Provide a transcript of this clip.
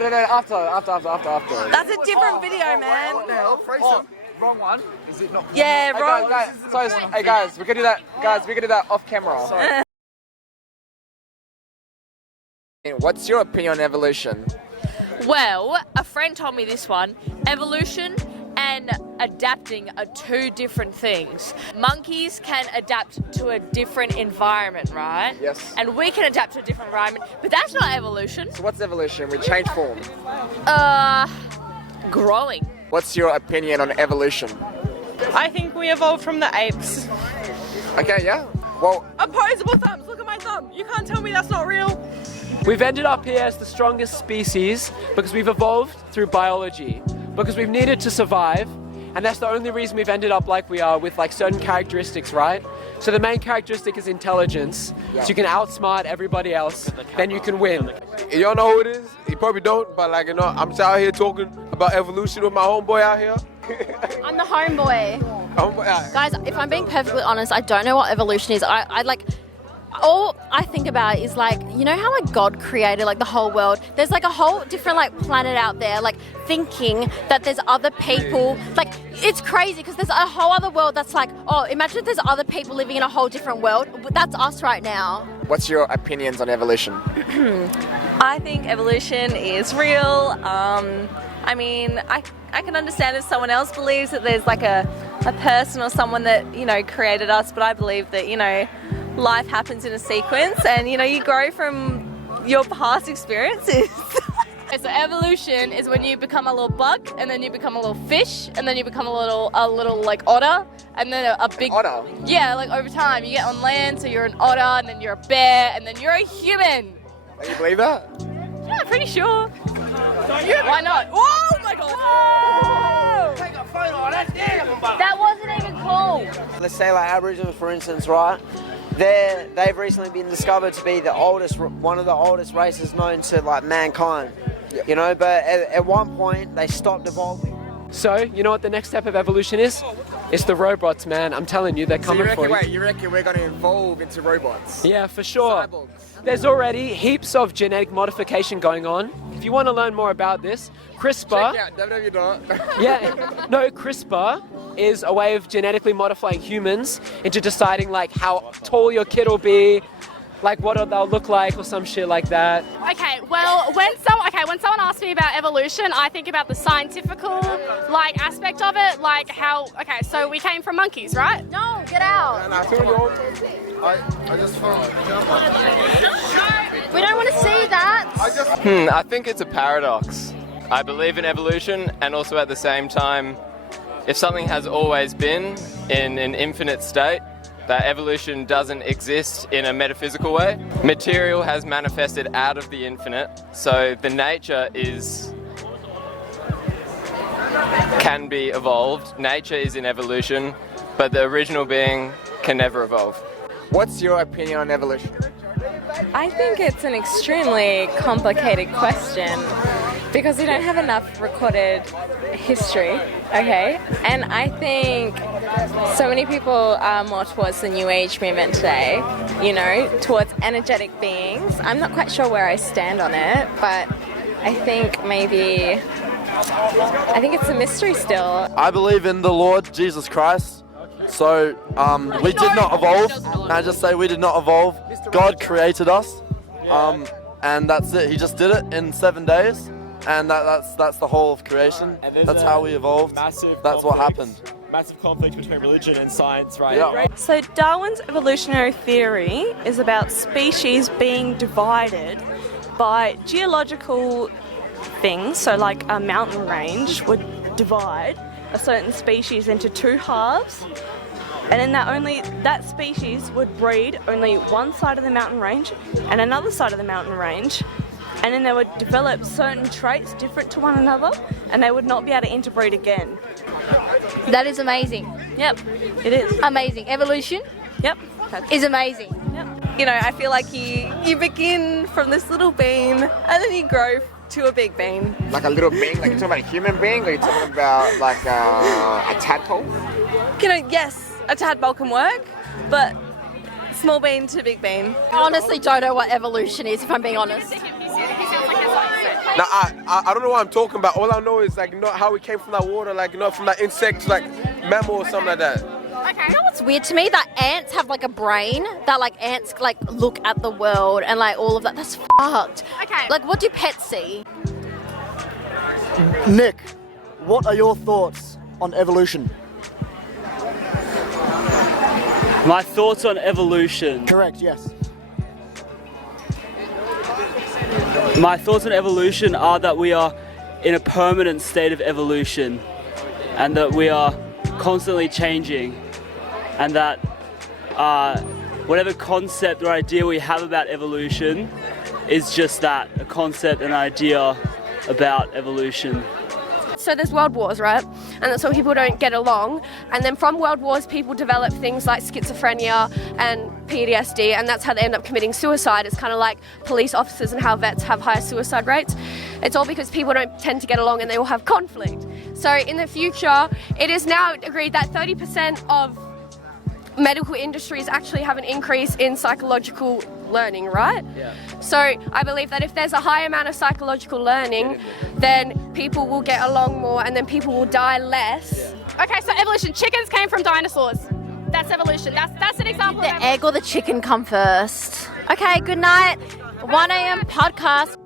No, after. That's a different video, man. What the hell? Threesome? Wrong one. Is it not? Yeah, wrong. Hey guys, we can do that. Guys, we can do that off camera. Sorry. What's your opinion on evolution? Well, a friend told me this one. Evolution and adapting are two different things. Monkeys can adapt to a different environment, right? Yes. And we can adapt to a different environment, but that's not evolution. So what's evolution? We change form. Growing. What's your opinion on evolution? I think we evolved from the apes. Okay, yeah. Well, Opposable thumbs. Look at my thumb. You can't tell me that's not real. We've ended up here as the strongest species because we've evolved through biology, because we've needed to survive, and that's the only reason we've ended up like we are, with like certain characteristics, right? So the main characteristic is intelligence, so you can outsmart everybody else, then you can win. Y'all know who it is? You probably don't, but like, you know, I'm just out here talking about evolution with my homeboy out here. I'm the homeboy. Guys, if I'm being perfectly honest, I don't know what evolution is. I like, all I think about is like, you know how like God created like the whole world? There's like a whole different like planet out there, like thinking that there's other people. Like, it's crazy because there's a whole other world that's like, oh, imagine if there's other people living in a whole different world. That's us right now. what's your opinions on evolution? I think evolution is real. I mean, I can understand if someone else believes that there's like a person or someone that, you know, created us, but I believe that, you know, life happens in a sequence and, you know, you grow from your past experiences. So evolution is when you become a little bug, and then you become a little fish, and then you become a little like otter, and then a big otter. Yeah, like over time you get on land, so you're an otter, and then you're a bear, and then you're a human. Do you believe that? Yeah, pretty sure. Why not? Oh my god! Whoa! Take a photo of that damn. That wasn't even cool. Let's say like Aboriginals, for instance, right? They've recently been discovered to be one of the oldest races known to like mankind. Yep. You know, but at one point they stopped evolving. So, you know what the next step of evolution is? It's the robots, man. I'm telling you, they're coming for you. Wait, you reckon we're going to evolve into robots? Yeah, for sure. Cyborgs. There's already heaps of genetic modification going on. If you want to learn more about this, CRISPR... Check out www. Yeah, no, CRISPR is a way of genetically modifying humans into deciding like how tall your kid will be, like what they'll look like or some shit like that. Okay, well, when someone asks me about evolution, I think about the scientifical like aspect of it, like how. Okay, so we came from monkeys, right? No, get out. I just found. We don't want to see that. I think it's a paradox. I believe in evolution, and also at the same time, if something has always been in an infinite state, that evolution doesn't exist in a metaphysical way. Material has manifested out of the infinite, so the nature can be evolved. Nature is in evolution, but the original being can never evolve. What's your opinion on evolution? I think it's an extremely complicated question because we don't have enough recorded history, okay? And I think so many people are more towards the New Age movement today, you know, towards energetic beings. I'm not quite sure where I stand on it, but I think it's a mystery still. I believe in the Lord Jesus Christ. So we did not evolve. I just say we did not evolve. God created us, and that's it. He just did it in 7 days, and that's the whole of creation. That's how we evolved. That's what happened. Massive conflict between religion and science, right? Yeah. So Darwin's evolutionary theory is about species being divided by geological things. So like a mountain range would divide a certain species into two halves, and then that species would breed only one side of the mountain range and another side of the mountain range, and then they would develop certain traits different to one another, and they would not be able to interbreed again. That is amazing. Yep, it is. Amazing. Evolution. Yep. Is amazing. Yep. You know, I feel like you begin from this little bean and then you grow to a big bean. Like a little being? Like you're talking about a human being, or you're talking about like a tadpole? You know, yes, a tadpole can work, but small bean to big bean. I honestly don't know what evolution is, if I'm being honest. Now I don't know what I'm talking about. All I know is like how we came from that water, like from that insect, like mammal or something like that. Okay. You know what's weird to me? That ants have like a brain. That like ants like look at the world and like all of that. That's fucked. Okay. Like what do pets see? Nick, what are your thoughts on evolution? My thoughts on evolution. Correct, yes. My thoughts on evolution are that we are in a permanent state of evolution and that we are constantly changing and that whatever concept or idea we have about evolution is just that, a concept, an idea about evolution. So there's world wars, right? And that's when people don't get along. And then from world wars, people develop things like schizophrenia and PTSD, and that's how they end up committing suicide. It's kind of like police officers and how vets have higher suicide rates. It's all because people don't tend to get along and they all have conflict. So in the future, it is now agreed that 30% of medical industries actually have an increase in psychological learning, right? Yeah. So I believe that if there's a high amount of psychological learning, then people will get along more and then people will die less. Okay, so evolution. Chickens came from dinosaurs. That's evolution. That's an example. The egg or the chicken come first. Okay, good night. 1 a.m. podcast.